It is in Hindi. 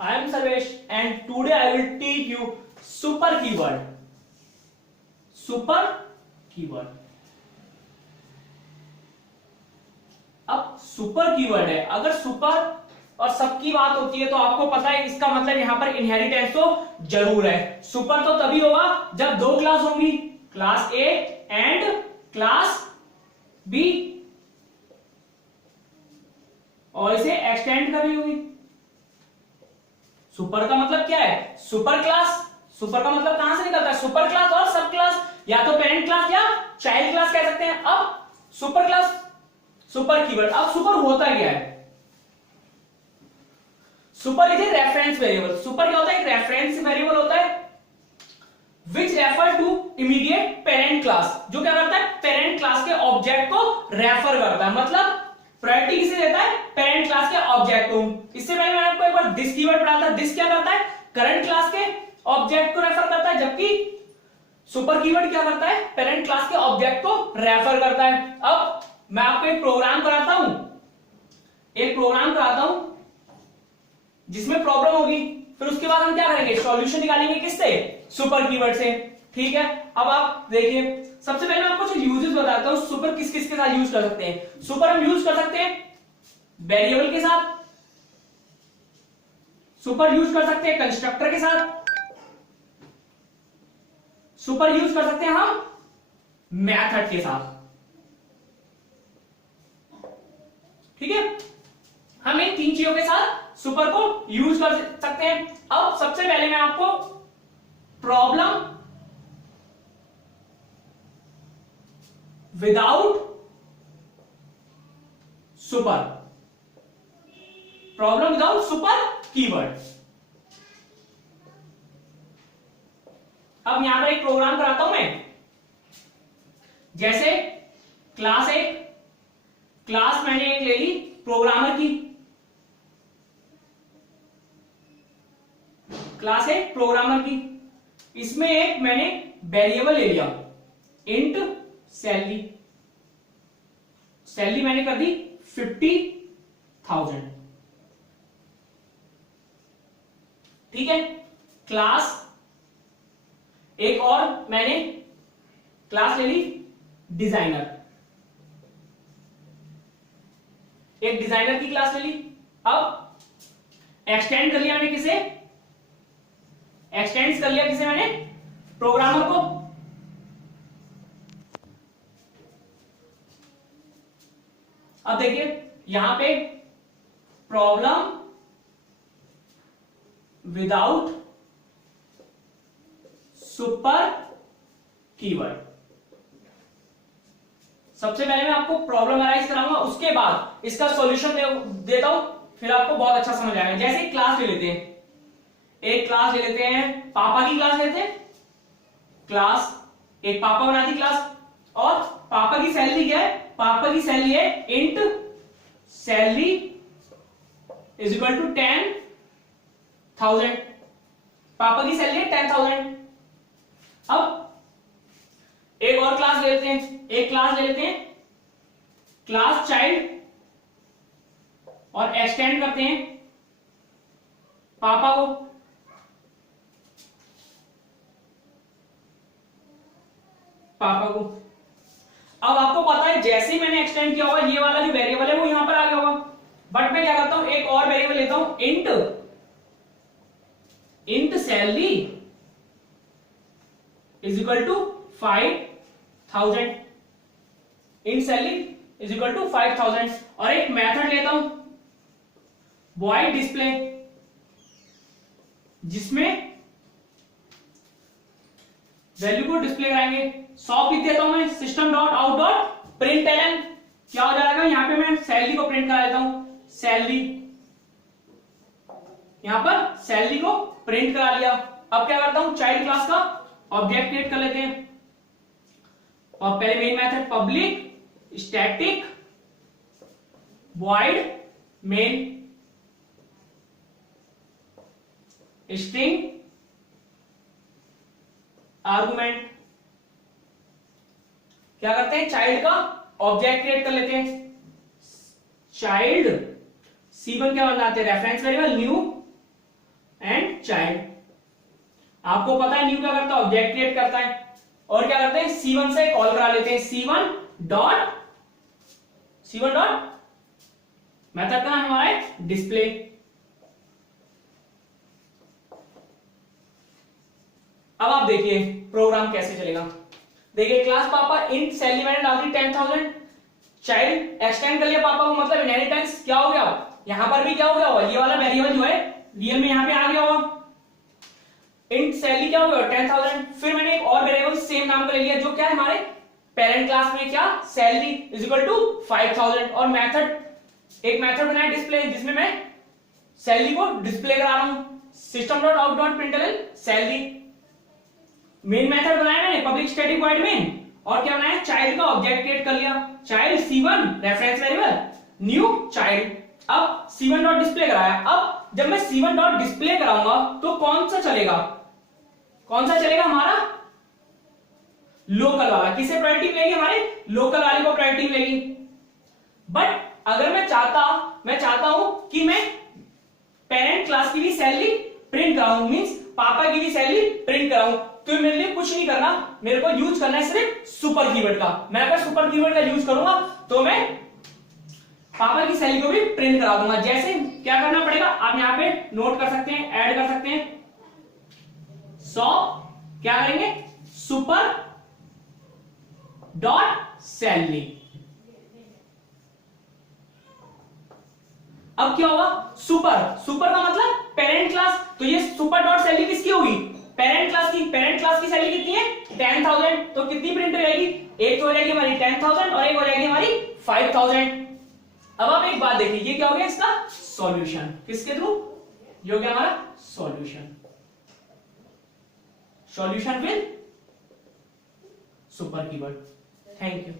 I am Sarvesh and today I will teach you super keyword. Super keyword. अब सुपर कीवर्ड है, अगर सुपर और सब की बात होती है तो आपको पता है इसका मतलब यहां पर इनहेरिटेंस तो जरूर है। सुपर तो तभी होगा जब दो क्लास होंगी, class A and class B, और इसे एक्सटेंड कभी होगी। सुपर का मतलब क्या है? Super class. सुपर का मतलब कहां से निकलता है? सुपर क्लास और सब क्लास, या तो पेरेंट क्लास या चाइल्ड क्लास कह सकते हैं। अब सुपर क्लास, सुपर कीवर्ड। अब सुपर होता क्या है? Super is a reference variable. Super क्या होता है? एक रेफरेंस वेरिएबल होता है which refer to immediate parent class, जो क्या करता है? पेरेंट क्लास के ऑब्जेक्ट को रेफर करता है। मतलब प्रायोरिटी किसे देता है? पेरेंट क्लास के ऑब्जेक्ट को। इससे पहले मैंने आपको एक बार दिस कीवर्ड पढ़ा था। दिस क्या करता है? करंट क्लास के ऑब्जेक्ट को रेफर करता है, जबकि सुपर कीवर्ड क्या करता है? पेरेंट क्लास के ऑब्जेक्ट को रेफर करता है। अब मैं आपको एक प्रोग्राम कराता हूं जिसमें प्रॉब्लम होगी, फिर उसके बाद हम क्या करेंगे? सॉल्यूशन निकालेंगे किससे? सुपर कीवर्ड से। ठीक है, अब आप देखिए, सबसे पहले मैं आपको कुछ यूजेस बताता हूं। सुपर किस किस के साथ यूज कर सकते हैं? सुपर हम यूज कर सकते हैं वेरिएबल के साथ, सुपर यूज कर सकते हैं कंस्ट्रक्टर के साथ, सुपर यूज कर सकते हैं हम मेथड के साथ। ठीक है, हम इन तीन चीजों के साथ सुपर को यूज कर सकते हैं। अब सबसे पहले मैं आपको problem without super, problem without super keyword. अब यहां पर एक प्रोग्राम कराता हूं मैं। जैसे क्लास मैंने एक ले ली प्रोग्रामर की, क्लास है प्रोग्रामर की। इसमें एक मैंने वेरिएबल ले लिया इंट सैलरी। सैलरी मैंने कर दी 50,000। ठीक है, क्लास एक और मैंने क्लास ले ली डिजाइनर, एक डिजाइनर की क्लास ले ली। अब एक्सटेंड कर लिया मैंने किसे? एक्सटेंड कर लिया किसे मैंने? प्रोग्रामर को। अब देखिए यहां पे प्रॉब्लम विदाउट सुपर कीवर्ड। सबसे पहले मैं आपको प्रॉब्लम अराइज कराऊंगा, उसके बाद इसका सॉल्यूशन देता हूं, फिर आपको बहुत अच्छा समझ आएगा। जैसे क्लास ले लेते हैं, एक क्लास ले लेते हैं, पापा की क्लास लेते हैं। क्लास एक पापा बनाती क्लास, और पापा की सैलरी क्या है? पापा की सैलरी है int salary is equal to 10,000। पापा की सैलरी है 10,000। अब एक और क्लास ले लेते हैं, एक क्लास ले लेते हैं क्लास चाइल्ड, और एक्सटेंड करते हैं पापा को। पापा को अब आपको पता है जैसे ही मैंने एक्सटेंड किया होगा, ये वाला जो वेरिएबल है वो यहां पर आ गया होगा। बट मैं क्या करता हूं, एक और वेरिएबल लेता हूं int salary is equal to 5,000। Int salary is equal to 5,000, और एक मेथड लेता हूं वॉइड डिस्प्ले, जिसमें वैल्यू को डिस्प्ले कराएंगे। सॉफ्ट लिख देता हूं मैं system dot out dot println. क्या हो जाएगा? यहां पे मैं सैलरी को प्रिंट करा देता हूं, सैलरी। यहां पर सैलरी को प्रिंट करा लिया। अब क्या करता हूं, चाइल्ड क्लास का ऑब्जेक्ट क्रिएट कर लेते हैं, और पहले main method public static void main string argument. क्या करते हैं? चाइल्ड का ऑब्जेक्ट क्रिएट कर लेते हैं। चाइल्ड C1 क्या बनाते हैं? Reference variable new and child. आपको पता है न्यू क्या करता है, ऑब्जेक्ट क्रिएट करता है। और क्या करते हैं, C1 से कॉल करा लेते हैं, C1 डॉट मेथड का नाम हमारा है डिस्प्ले। अब आप देखिए प्रोग्राम कैसे चलेगा। देखिए क्लास पापा इन सैलरी मैंने डाल दी 10,000, चाइल्ड एक्सटेंड कर लिया पापा को, मतलब इनहेरिटेंस क्या हो गया, यहां पर भी क्या हो गया होगा, ये वाला वेरिएबल जो है रियल में यहां पे आ गया होगा। इंट सैलरी क्या हो गया 10,000। फिर मैंने एक और वेरिएबल सेम नाम का ले लिया, जो क्या है हमारे पेरेंट क्लास में, क्या सैलरी इज इक्वल टू 5,000। और मेथड, एक मेथड बनाया डिस्प्ले, जिसमें मैं सैलरी को डिस्प्ले करा रहा हूं, system dot out dot println salary. Main method बनाया मैंने पब्लिक स्टैटिक वॉइड मेन, और क्या बनाया, चाइल्ड का ऑब्जेक्ट क्रिएट कर लिया, child C1 reference variable new child. अब C1 डॉट डिस्प्ले कराया। अब जब मैं C1 डॉट डिस्प्ले कराऊंगा तो कौन सा चलेगा हमारा लोकल वाला। किसे प्रायोरिटी मिलेगी, हमारे लोकल वाले को प्रायोरिटी मिलेगी। बट अगर मैं चाहता हूं कि मैं पेरेंट क्लास की भी सैलरी प्रिंट कराऊं, मींस पापा की भी सैलरी प्रिंट कराऊं, तो मेरे लिए कुछ नहीं करना, मेरे को यूज करना है सिर्फ सुपर कीवर्ड का। मैं अगर सुपर कीवर्ड का यूज करूंगा तो मैं पापा की सैलरी को भी प्रिंट करा दूंगा। जैसे क्या करना पड़ेगा, आप यहां पे नोट कर सकते हैं, ऐड कर सकते हैं। क्या करेंगे, सुपर डॉट सैलरी। अब क्या होगा, सुपर का मतलब पेरेंट क्लास, तो ये सुपर डॉट सैलरी किसकी होगी, पेरेंट क्लास की सैलरी कितनी है 10,000। तो कितनी प्रिंट हो जाएगी, एक तो हो जाएगी हमारी 10,000 और एक हो जाएगी हमारी 5,000। अब आप एक बात देखिए, ये क्या हो गया इसका सॉल्यूशन, किसके थ्रू, ये हो गया हमारा solution with super keyword. Thank you.